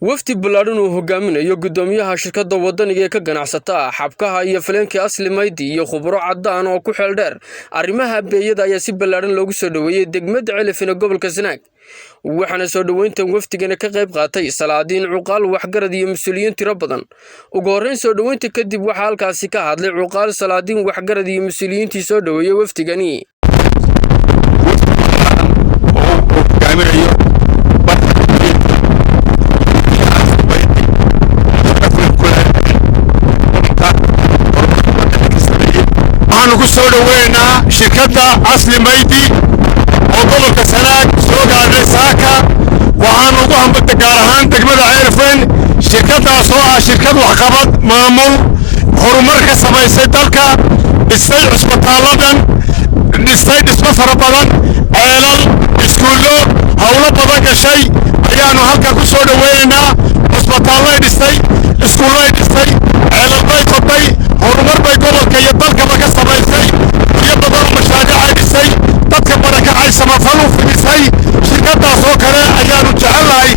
wafdi ballaaran uu hogaaminayo gudoomiyaha shirkadda wadaniga ee ka ganacsata xabkaha iyo faleenka asli maydi iyo khubaro cadaan oo ku xeel dheer arrimaha beeyada ayaa si ballaaran loogu soo dhaweeyay degmada Celifina gobolka Sanaag waxaana soo dhaweyntan wafdigana ka qayb qaatay salaadiin cuqaal waxgarad iyo mas'uuliyiin tiro badan ugu horeyn soo dhaweynta kadib waxa halkaasi ka hadlay cuqaal salaadiin waxgarad iyo mas'uuliyiintii soo dhaweeyay wafdigani soo dhaweynaa shirkadda asli maydi oo gobolka Sanaag soo gaadhay saaka waxaan ugu hambata gaar ahaan degmada Celifin shirkaddaas oo ah shirkad waxqabad maamul horumar ka samaysay dalka dhisay cusbitaaladan dhisay dhismo fara badan ceelal iskuulo hawlo badan gashay ayaanu halka ku soo dhaweynaynaa cusbitaallay dhisay iskuullay dhisay ceelal bay qotay horumar bay gobolka iyo dalkaba ka samaysay iyo badan mashaariic ay dhisay dadka barakacay samafal u fidisay shirkaddaas oo kale ayaanu jecelahay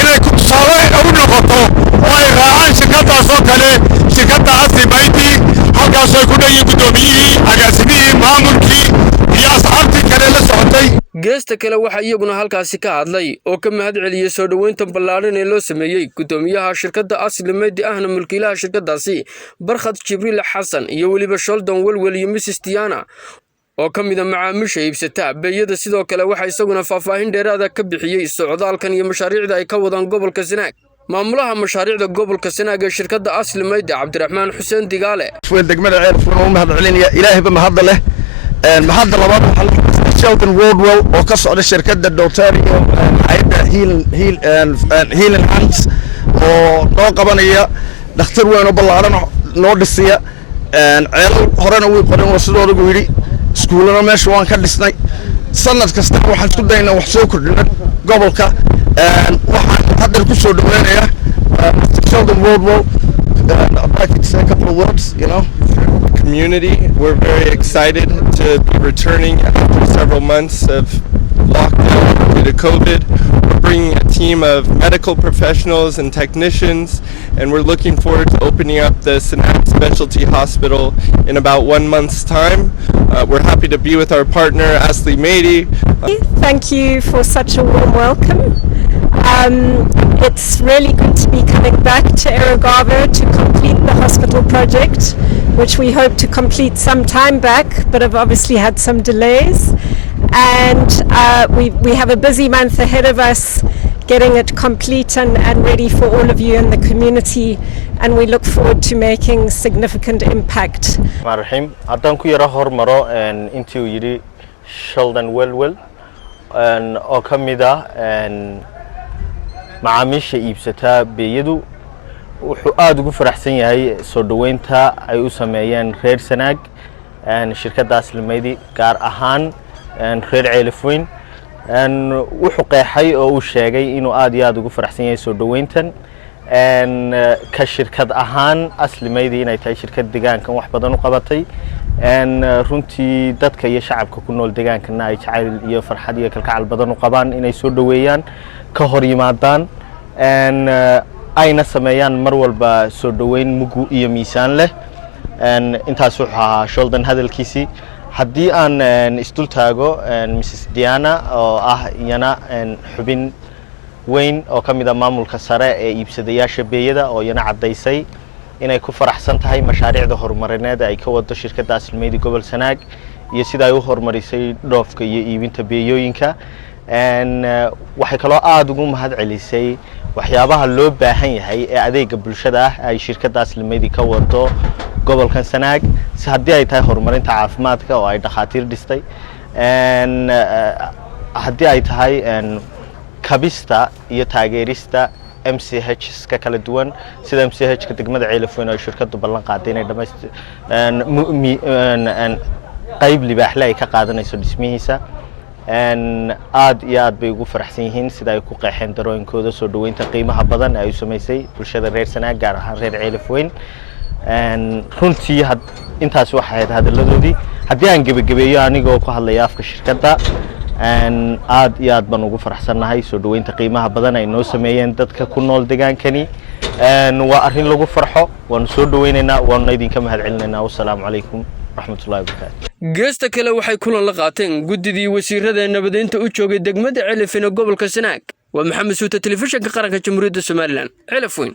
inay ku tusaale u noqoto oo ay raacaan shirkaddaas oo kale shirkadda asli maydi halkaas ay ku dhayin gudoomiyihii agaasimihii maamulkii iyo asxaabtii kale la socotay geesta kale waxa iyaguna halkaasi ka hadlay oo ka mahad celiyay soo dhaweynta ballaaran ee loo sameeyay gudoomiyaha shirkadda asli maydi ahna mulkiilaha shirkaddaasi Barkhad Jibriil Xasan iyo waliba Sheldon Welwel iyo Mrs Diana oo kamida macaamiisha iibsata beeyada sidoo kale waxa isaguna faahfaahin dheeraad ka bixiyay socdaalkan iyo mashaariicda ay ka wadaan gobolka Sanaag maamulaha mashaariicda gobolka Sanaag ee shirkadda asli maydi Cabdiraxmaan Xuseen Digaale degmada Celifin oo mahad celinaya ilaahay ba mahad leh mahad labaad Sheldon Welwel oo ka socda shirkadda Dotario hay'adda Healing Hands oo noo qabanaya dhakhtar weyn oo ballaaran noo dhisaya ceelal horena way qoreen oo sidoo ugu yiri iskuulana meesha waan ka dhisnay sanad kasta waxaan isku daynaa wax soo kordhina gobolka waxaan hadda ku soo dhaweynayaa Sheldon Welwel I'd like to say a couple of words, you know. Community, we're very excited to be returning after several months of lockdown due to COVID. We're bringing a team of medical professionals and technicians, and we're looking forward to opening up the Sanaag Specialty Hospital in about 1 month's time. We're happy to be with our partner, Asli Maydi. Thank you for such a warm welcome. It's really good to be coming back to Erogava to complete the hospital project, which we hope to complete some time back, but have obviously had some delays. And we have a busy month ahead of us getting it complete and ready for all of you in the community, and we look forward to making significant impact. Marhim, haddaan ku yara hormaro intii uu yiri Sheldon Welwel oo ka mid ah macaamiisha iibsata beeyadu wuxuu aad ugu faraxsan yahay soo dhaweynta ay u sameeyeen reer Sanaag shirkadda asli maydi gaar ahaan reer Celifin wuxuu qeexay oo uu sheegay inuu aad iyo aad ugu faraxsan yahay soo dhaweyntan ka shirkad ahaan asli maydi inay tahay shirkad deegaankan wax badan u qabatay runtii dadka iyo shacabka ku nool deegaankana ay jacayl iyo farxad iyo kalgacal badan u qabaan inay soo dhaweeyaan ka hor yimaadaan ayna sameeyaan mar walba soo dhaweyn mugu iyo miisaan leh intaas wuxuu ahaa Sheldon hadalkiisii haddii aan isdul taago Mrs Diana oo ah iyana xubin weyn oo ka mid ah maamulka sare ee iibsadayaasha beeyada oo iyana cadaysay inay ku faraxsan tahay mashaariicda horumarineed ay ka wado shirkadda asli maydi gobol Sanaag iyo sida ay u horumarisay dhoofka iyo iibinta beeyooyinka waxay kaloo aad ugu mahad celisay waxyaabaha loo baahan yahay ee adeega bulshada ah ay shirkadda asli maydi ka wado gobolkan Sanaag si haddii ay tahay horumarinta caafimaadka oo ay dhakhaatiir dhistay haddii ay tahay kabista iyo taageerista MCHs ka kala duwan sida MCH ka degmada Celifin oo shirkaddu ballan qaaday inay qayb libaax leh ay ka qaadanayso dhismihiisa aad iyo aad bay ugu faraxsan yihiin sida ay ku qeexeen darooyinkooda soo dhaweynta qiimaha badan ay u sameysay bulshada reer Sanaag gaar ahaan reer Celifin runtii intaas waxay ahayd hadaladoodii haddii aan gabagabeeyo anigoo ku hadlaya afka shirkadda aad iyo aad baan ugu faraxsannahay soo dhaweynta qiimaha badan ay noo sameeyeen dadka ku nool degaankani waa arrin lagu farxo waan soo dhaweynaynaa waan idinka mahadcelinaynaa wassalaamu calaykum rahmatullahi wa barakatuh geesta kale waxay kulan la qaateen guddidii wasiirada nabadeynta u joogay degmada Celif ee gobolka Sanaag waa Maxamed Suuta telefishinka qaranka Jamhuuriyadda Soomaaliland Celif weyn